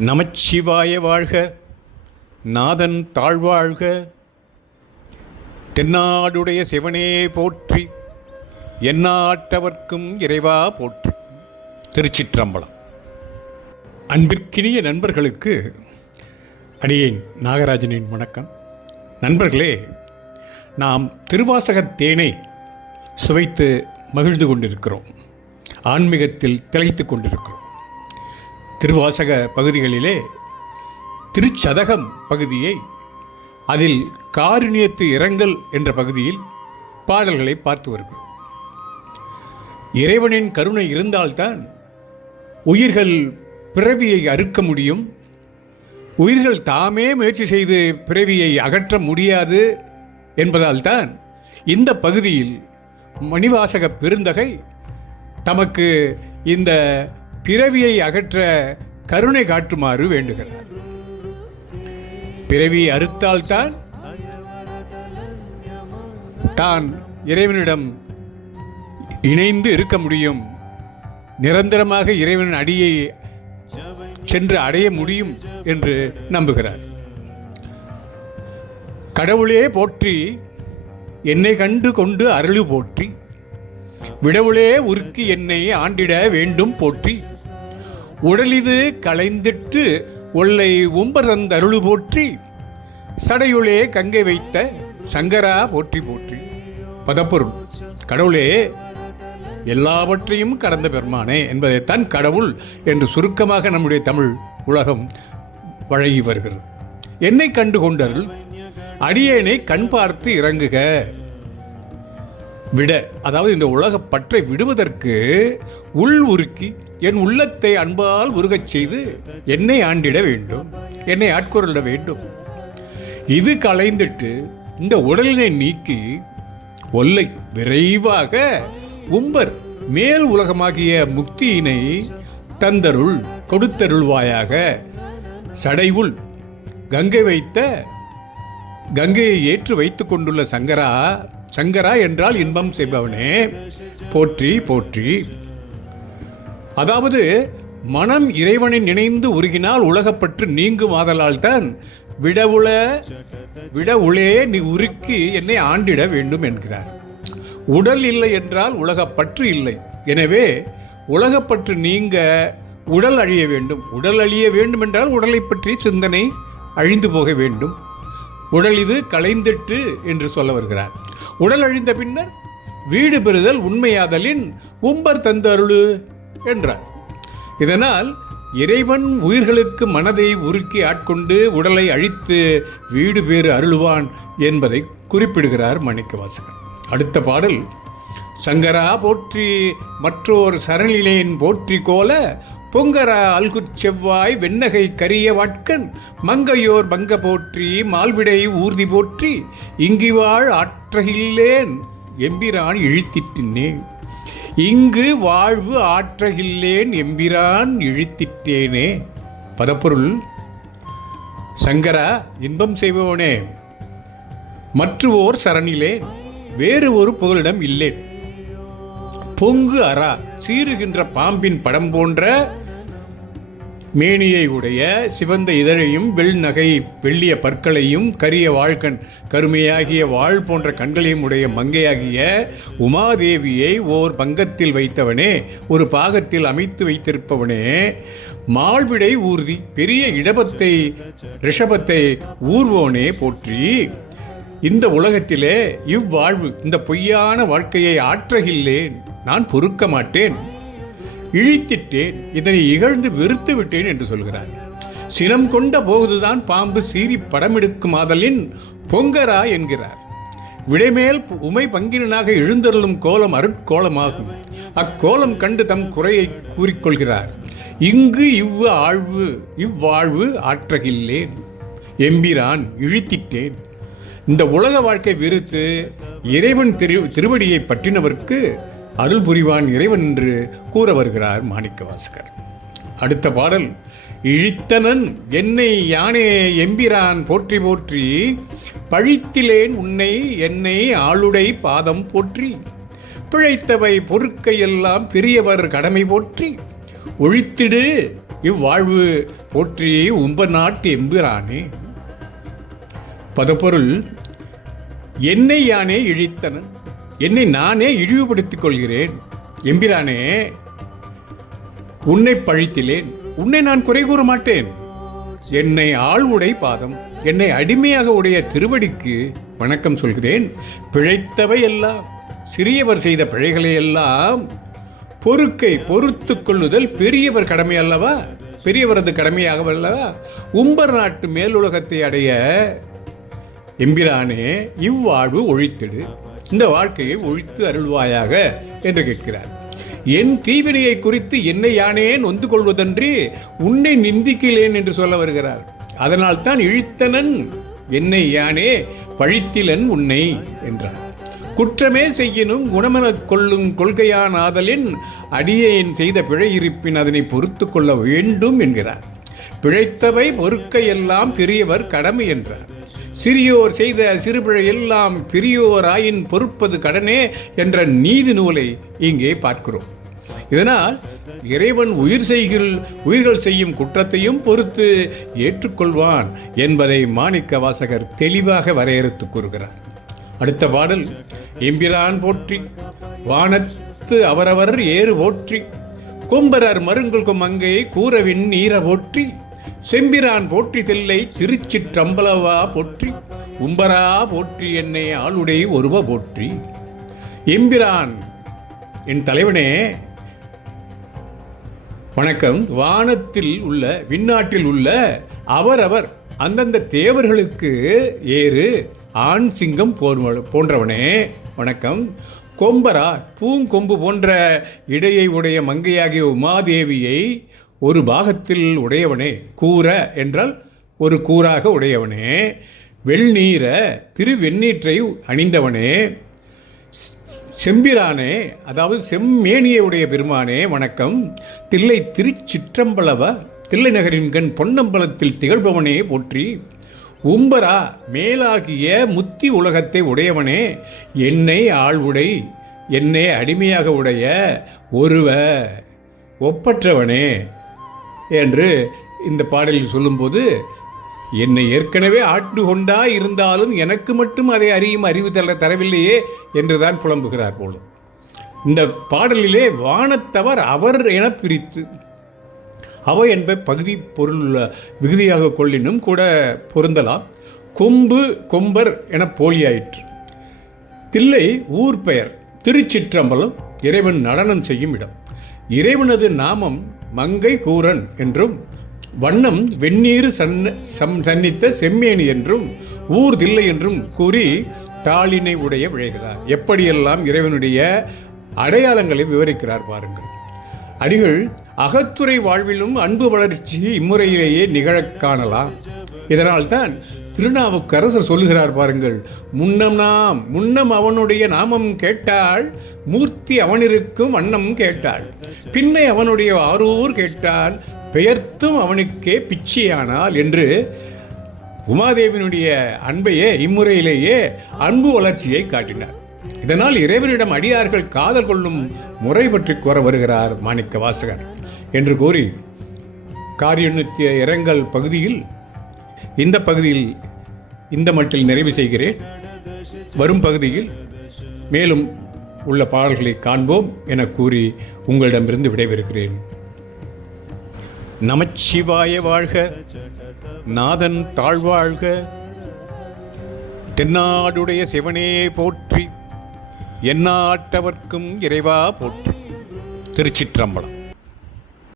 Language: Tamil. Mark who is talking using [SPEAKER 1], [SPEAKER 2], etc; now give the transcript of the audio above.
[SPEAKER 1] நமச்சிவாய வாழ்க. நாதன் தாழ்வாழ்க. தென்னாடுடைய சிவனே போற்றி. எந்நாட்டவர்க்கும் இறைவா போற்றி. திருச்சிற்றம்பலம். அன்பிற்கினிய நண்பர்களுக்கு அடியேன் நாகராஜனின் வணக்கம். நண்பர்களே நாம் திருவாசகத் தேனை சுவைத்து மகிழ்ந்து கொண்டிருக்கிறோம். ஆன்மீகத்தில் திளைத்து கொண்டிருக்கிறோம். திருவாசக பகுதிகளிலே திருச்சதகம் பகுதியை அதில் காருண்யத்து இரங்கல் என்ற பகுதியில் பாடல்களை பார்த்து வருகிறோம். இறைவனின் கருணை இருந்தால்தான் உயிர்கள் பிறவியை அறுக்க முடியும். உயிர்கள் தாமே முயற்சி செய்து பிறவியை அகற்ற முடியாது என்பதால்தான் இந்த பகுதியில் மணிவாசக பெருந்தகை தமக்கு இந்த பிறவியை அகற்ற கருணை காட்டுமாறு வேண்டுகிறார். பிறவி அறுத்தால்தான் தான் இறைவனிடம் இணைந்து இருக்க முடியும். நிரந்தரமாக இறைவன் அடியை சென்று அடைய முடியும் என்று நம்புகிறார். கடவுளே போற்றி என்னை கண்டு கொண்டு அருளு போற்றி விடவுளே உருக்கு என்னை ஆண்டிட வேண்டும் போற்றி. உடலிது களைந்திட்டு ஒல்லை உம்பரந்தருளு போற்றி. சடையுளே கங்கை வைத்த சங்கரா போற்றி போற்றி. பதப்பொருள் கடவுளே எல்லாவற்றையும் கடந்த பெருமானே என்பதைத்தான் கடவுள் என்று சுருக்கமாக நம்முடைய தமிழ் உலகம் வழங்கி வருகிறது. என்னை கண்டு கொண்டருள் அடியேனை கண் பார்த்து இறங்குக. விட அதாவது இந்த உலகப் பற்றை விடுவதற்கு உள் உருக்கி என் உள்ளத்தை அன்பால் உருகச் செய்து என்னை ஆண்டிட வேண்டும் என்னை ஆட்கொள்ள வேண்டும். இது களைந்துட்டு இந்த உடலினை நீக்கி ஒல்லை விரைவாக உம்பர் மேல் உலகமாகிய முக்தியினை தந்தருள் கொடுத்தருள்வாயாக. சடைவுள் கங்கை வைத்த கங்கையை ஏற்று வைத்துக் கொண்டுள்ள சங்கரா சங்கரா என்றால் இன்பம் செய்பவனே. போற்றி போற்றி. அதாவது மனம் இறைவனை நினைந்து உருகினால் உலகப்பற்று நீங்கும் ஆதலால் தான் விடவுள விடவுளே நீ உருக்கி என்னை ஆண்டிட வேண்டும் என்கிறார். உடல் இல்லை என்றால் உலகப்பற்று இல்லை. எனவே உலகப்பற்று நீங்க உடல் அழிய வேண்டும். உடல் அழிய வேண்டும் என்றால் உடலை பற்றி சிந்தனை அழிந்து போக வேண்டும். உடல் இது களைந்திட்டு என்று சொல்ல வருகிறார். உடல் அழிந்த பின்னர் வீடு பெறுதல் உண்மையாதலின் உம்பர் தந்தருளு என்றார். இதனால் இறைவன் உயிர்களுக்கு மனதை உருக்கி ஆட்கொண்டு உடலை அழித்து வீடு பேறு அருளுவான் என்பதை குறிப்பிடுகிறார் மாணிக்கவாசகன். அடுத்த பாடல் சங்கரா போற்றி மற்றோர் சரணிலேன் போற்றி கோல பொங்கரா அல்குற் செவ்வாய் வெண்ணகை கரிய வாட்கன் மங்கையோர் பங்க போற்றி மால்விடை ஊர்தி போற்றி இங்கிவாழ் ஆற்றகில்லேன் எம்பிரான் இழித்திட்டினே இங்கு வாழ்வு ஆற்றகில்லேன் எம்பிரான் இழுத்திட்டேனே. பதப்பொருள் சங்கரா இன்பம் செய்பவனே. மற்றுவோர் சரணிலே வேறு ஒரு புகலிடம் இல்லேன். பொங்கு அரா சீறுகின்ற பாம்பின் படம் போன்ற மேனியை உடைய சிவந்த இதழையும் வெள் நகை வெள்ளிய பற்களையும் கரிய வாழ்கண் கருமையாகிய வாழ் போன்ற கண்களையும் உடைய மங்கையாகிய உமாதேவியை ஓர் பங்கத்தில் வைத்தவனே ஒரு பாகத்தில் அமைத்து வைத்திருப்பவனே மாழ்விடை ஊர்தி பெரிய இடபத்தை ரிஷபத்தை ஊர்வோனே போற்றி. இந்த உலகத்திலே இவ்வாழ்வு இந்த பொய்யான வாழ்க்கையை ஆற்றகில்லேன் நான் பொறுக்க மாட்டேன். இழித்திட்டேன் இதனை இகழ்ந்து வெறுத்து விட்டேன் என்று சொல்கிறார். சினம் கொண்ட போதுதான் பாம்பு சீறி படமெடுக்கும் ஆதலின் பொங்கரா என்கிறார். விடைமேல் உமை பங்கினனாக எழுந்தருளும் கோலம் அருட்கோலமாகும் அக்கோலம் கண்டு தம் குறையை கூறிக்கொள்கிறார். இங்கு இவ்வு ஆழ்வு இவ்வாழ்வு ஆற்றகில்லேன். எம்பிரான் இழித்திட்டேன். இந்த உலக வாழ்க்கை வெறுத்து இறைவன் திரு திருவடியை பற்றினவர்க்கு அருள் புரிவான் இறைவன் என்று கூற வருகிறார் மாணிக்கவாசகர். அடுத்த பாடல் இழித்தனன் என்னை யானே எம்பிரான் போற்றி போற்றி பழித்திலேன் உன்னை என்னை ஆளுடை பாதம் போற்றி பிழைத்தவை பொறுக்கையெல்லாம் பெரியவர் கடமை போற்றி ஒழித்திடு இவ்வாழ்வு போற்றி உம்ப நாட்டு எம்பிரானே பதப்பொருள் என்னை யானே இழித்தனன் என்னை நானே இழிவுபடுத்திக் கொள்கிறேன். எம்பிரானே உன்னை பழித்திலேன். உன்னை நான் குறை கூற மாட்டேன். என்னை ஆழ்வுடை பாதம் என்னை அடிமையாக உடைய திருவடிக்கு வணக்கம் சொல்கிறேன். பிழைத்தவை எல்லாம் சிறியவர் செய்த பிழைகளை எல்லாம் பொறுக்கை பொறுத்து கொள்ளுதல் பெரியவர் கடமை அல்லவா? பெரியவரது கடமையாக அல்லவா? உம்பர் நாட்டு மேலுலகத்தை அடைய எம்பிரானே இவ்வாழ்வு ஒழித்திடு. இந்த வாழ்க்கையை ஒழித்து அருள்வாயாக என்று கேட்கிறார். என் தீவினையை குறித்து என்னை யானே நொந்து கொள்வதன்றி உன்னை நிந்திக்கிறேன் என்று சொல்ல வருகிறார். அதனால் தான் இழித்தனன் என்னை யானே பழித்திலன் உன்னை என்றார். குற்றமே செய்யினும் குணமெனக் கொள்ளும் கொள்கையான் ஆதலின் அடியேன் செய்த பிழை இருப்பின் அதனை பொறுத்து கொள்ள வேண்டும் என்கிறார். பிழைத்தவை பொறுக்க எல்லாம் பெரியவர் கடமை என்றார். சிறியோர் செய்த சிறுபிழை எல்லாம் பெரியோராயின் பொறுப்பது கடனே என்ற நீதி நூலை இங்கே பார்க்கிறோம். இதனால் இறைவன் உயிர் செய்கிற உயிர்கள் செய்யும் குற்றத்தையும் பொறுத்து ஏற்றுக்கொள்வான் என்பதை மாணிக்க வாசகர் தெளிவாக வரையறுத்து கூறுகிறார். அடுத்த பாடல் எம்பிரான் போற்றி வானத்து அவரவர் ஏறு போற்றி கொம்பரர் மருங்குல் அங்கே கூறவின் நீர போற்றி செம்பிரான் போற்றி தில்லை திருச்சிற்றம்பலவா போற்றி? உம்பரா போற்றி என்னை ஆளுடை ஒருவ போற்றி. எம்பிரான் என் தலைவனே வணக்கம். வானத்தில் உள்ள விண்ணாட்டில் உள்ள அவரவர் அந்தந்த தேவர்களுக்கு ஏறு ஆண் சிங்கம் போன்றவனே வணக்கம். கொம்பரா பூங்கொம்பு போன்ற இடையை உடைய மங்கையாகிய உமாதேவியை ஒரு பாகத்தில் உடையவனே கூற என்றால் ஒரு கூறாக உடையவனே. வெள்நீர திருவெண்ணீற்றை அணிந்தவனே. செம்பிரானே அதாவது செம்மேனியை உடைய பெருமானே வணக்கம். தில்லை திருச்சிற்றம்பலவ தில்லை நகரின் கண் பொன்னம்பலத்தில் திகழ்பவனே போற்றி. உம்பரா மேலாகிய முத்தி உலகத்தை உடையவனே. என்னை ஆழ்வுடை என்னை அடிமையாக உடைய ஒருவ ஒப்பற்றவனே. என்று இந்த பாடலில் சொல்லும்போது என்னை ஏற்கனவே ஆட்டு கொண்டா இருந்தாலும் எனக்கு மட்டும் அதை அறியும் அறிவு தர தரவில்லையே என்றுதான் புலம்புகிறார் போலும் இந்த பாடலிலே வானத்தவர் அவர் என பிரித்து அவ என்ப பகுதி பொருள் விகுதியாக கொள்ளினும் கூட பொருந்தலாம். கொம்பு கொம்பர் என போலியாயிற்று. தில்லை ஊர் பெயர் திருச்சிற்றம்பலம் இறைவன் நடனம் செய்யும் இடம். இறைவனது நாமம் மங்கை கூரன் என்றும் வண்ணம் வெந்நீர் சன்ன சம் சன்னித்த செம்மேனி என்றும் ஊர் தில்லை என்றும் கூறி தாளினை உடைய விழைகிறார். எப்படியெல்லாம் இறைவனுடைய அடையாளங்களை விவரிக்கிறார் பாருங்கள். அடிகள் அகத்துறை வாழ்விலும் அன்பு வளர்ச்சி இம்முறையிலேயே நிகழக் காணலாம். இதனால்தான் திருநாவுக்கரசர் சொல்லுகிறார் பாருங்கள் முன்னம் நாம் முன்னம் அவனுடைய நாமம் கேட்டாள் மூர்த்தி அவனிருக்கும் வண்ணம் கேட்டாள். பின்னை அவனுடைய ஆரூர் கேட்டால் பெயர்த்தும் அவனுக்கே பிச்சையானால் என்று உமாதேவினுடைய அன்பையே இம்முறையிலேயே அன்பு வளர்ச்சியை காட்டினார். இதனால் இறைவனிடம் அடியார்கள் காதல் கொள்ளும் முறை பற்றி கூற வருகிறார் மாணிக்க வாசகர் என்று கூறி காரியநித்திய இரங்கல் பகுதியில் இந்த பகுதியில் இந்த மட்டில் நிறைவு செய்கிறேன். வரும் பகுதியில் மேலும் உள்ள பாடல்களை காண்போம் என கூறி உங்களிடமிருந்து விடைபெறுகிறேன். நமச்சிவாய வாழ்க நாதன் தாழ்வாழ்க. தென்னாடுடைய சிவனே போற்றி எந்நாட்டவர்க்கும் இறைவா போற்றி. திருச்சிற்றம்பலம்.